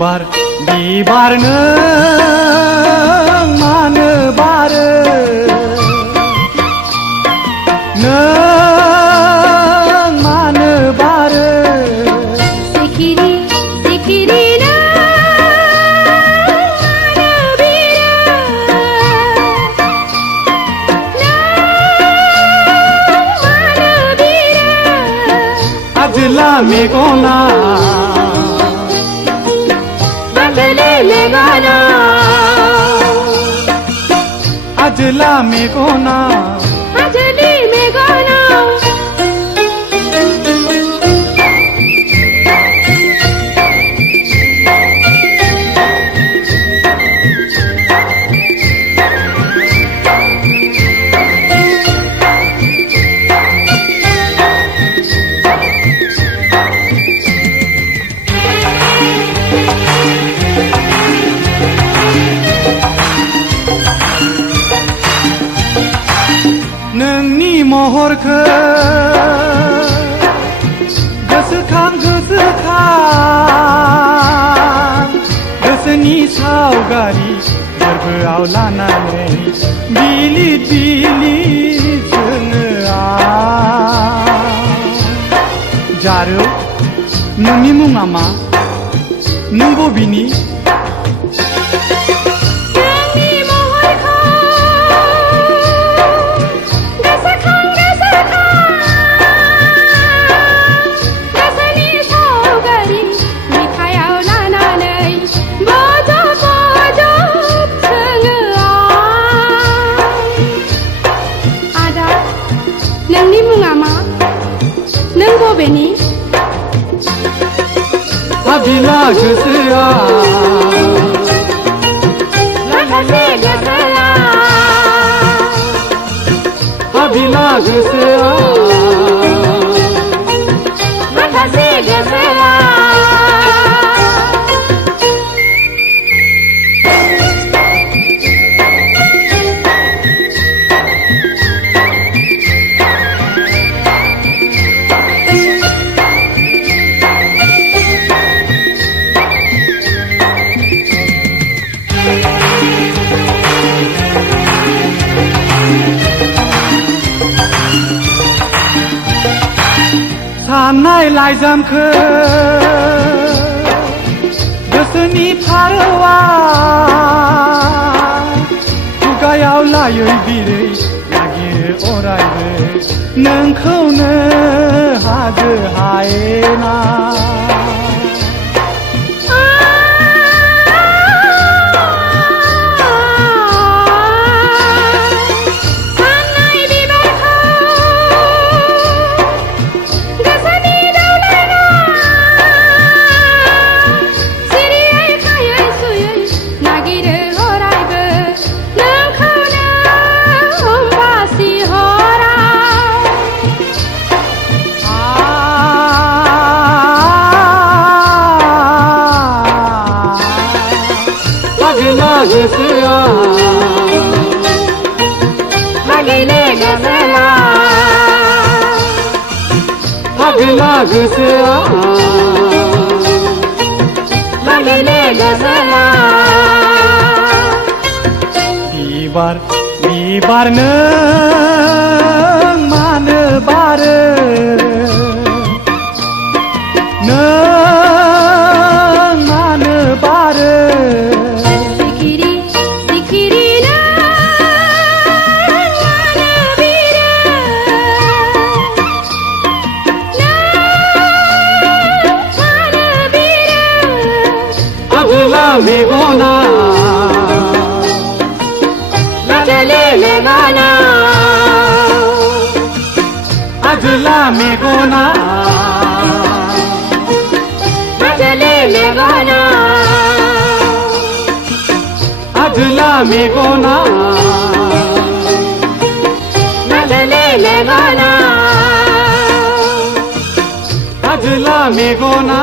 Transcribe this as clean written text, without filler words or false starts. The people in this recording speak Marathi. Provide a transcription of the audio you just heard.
बिबार नों मानो बारो नों मानो बारो सिखिरि सिखिरि नों मानो बिरो नों मानो बिरो आजला मेगना आजले मेगना आजला मेगना आजले मेगना नोंनि महरखौ गोसोखां गोसोनि सावगारि गोरबोआव लानानै बिलिद बिलिद जोङो जारौ नोंनि मुङा मा नों बबेनि नोंनि मुङा मा नों बबेनि हाबिला गोसोआ माखासे गोसोआ हाबिला गोसोआ माखासे गोसोआ साननाय लाइजामखौ गोसोनि फारौआ खुगायाव लायै बिरै नागिरो अरायबो नोंखौनो हाजो हायेना गोसोआ हागिले गोसोआ हाबिला गोसोआ हागिले गोसोआ बिबार नों मानो बारो नों मानो बारो सिखिरि सिखिरि नों मानो बिरो नों मानो बिरो आजला मेगना आजले मेगना आजला मेगना आजले मेगना आजला मेगना आजले मेगना आजला मेगना